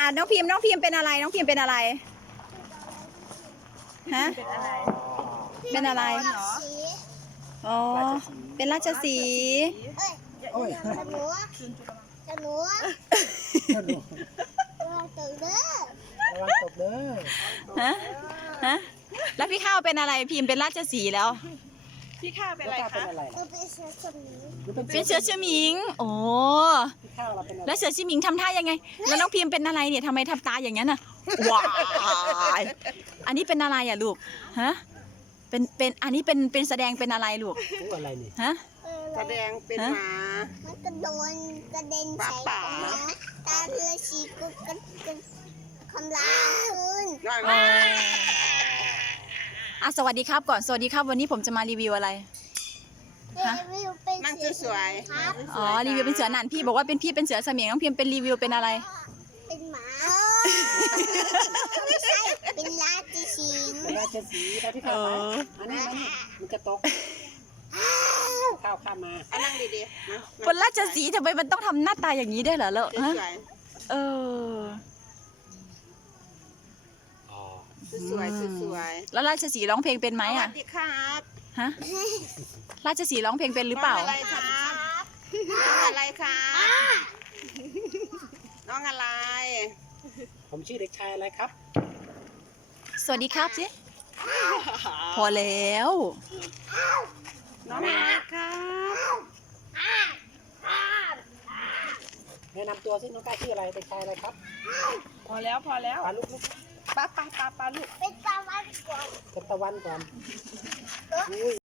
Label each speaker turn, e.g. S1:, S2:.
S1: น้องพิมพ์เป็นอะไรน้องพิมพ์เป็นอะไรฮะเป็นอะไรอ๋อเป็นราชสีห์
S2: โอ้ย
S3: จะหนูจะหนูตื่นเด้อ
S2: ระวังตกเด้อ
S1: ฮะแล้วพี่ข้าวเป็นอะไรพิมพ์เป็นราชสีห์แล้ว
S4: พี่ข้าวเป็นอะไร
S2: แล้ว
S4: คะ
S2: เป็นอะไร
S3: เราเป็นเสือสมิง
S2: หรือเป็น
S1: เป็นเสือชื่อหมิงโอ้
S2: พี่ข้าวเราเป็นอะไร
S1: แล้วเสือชื่อหมิงทำท่ายังไงแล้วน้องพิมพ์เป็นอะไรเนี่ยทำไมทำตาอย่างนั้นน่ะว้ายอันนี้เป็นอะไรอ่ะลูกฮะเป็นอันนี้เป็นแสดงเป็นอะไรลูก
S2: รู้อะไรนี่
S1: ฮะ
S4: แสดงเป็นหมา
S3: มันกระโดนกระเด็นใส่หัวตาเรือชีก็คำรามขึ้น
S4: หน่อย
S1: อ๋อสวัสดีครับก่อนสวัสดีครับวันนี้ผมจะมารีวิวอะไร ฮะ
S3: รีวิวเป็น
S4: นั่ง
S3: เสือ
S4: สวย
S3: ครับ
S1: อ๋อรีวิวเป็นเสือหนันพี่บอกว่าเป็นพี่เป็นเสือเสมียงน้องพิมพ์เป็นรีวิวเป็นอะไร
S3: เป็นหมาไม่ใช่เป็นราชสีห์
S2: เป็นราชสีห์แล้วพี่ข้าวไปอันนี้มันจะตกข้าวข้ามมา
S4: ๆนั่งดีๆนะ
S1: คนราชสีห์ทำไมมันต้องทำหน้าตาอย่างนี้ได้วยเหรอเลอะ
S4: ส
S1: ฮะ
S4: วย
S1: เออ
S2: อ๋อ
S4: ๆสวยๆสวย
S1: แล้วราชสีห์ร้องเพลงเป็น
S4: ๆ
S1: ไหม
S4: สวั
S1: อ่ะ
S4: สดีครับ
S1: ฮะราชสีห์ร้องเพลงเป็นหรือเปล่า
S4: น้องอะไรครับน้องอะไรครับน้องอะไร
S2: ผมชื่อเด็กชายอะไรครับ
S1: สวัสดีครับสิพอแล้ว
S4: น้องอะไรครับ
S2: แนะนำตัวสิน้องก้าชื่ออะไรเด็กชายอะไรครับ
S4: พอแล้ว
S2: ปลาลูก
S4: ป้าลูก
S3: เป็นตะวันก่อน
S2: เป็นตะวันก่อนอุ้ย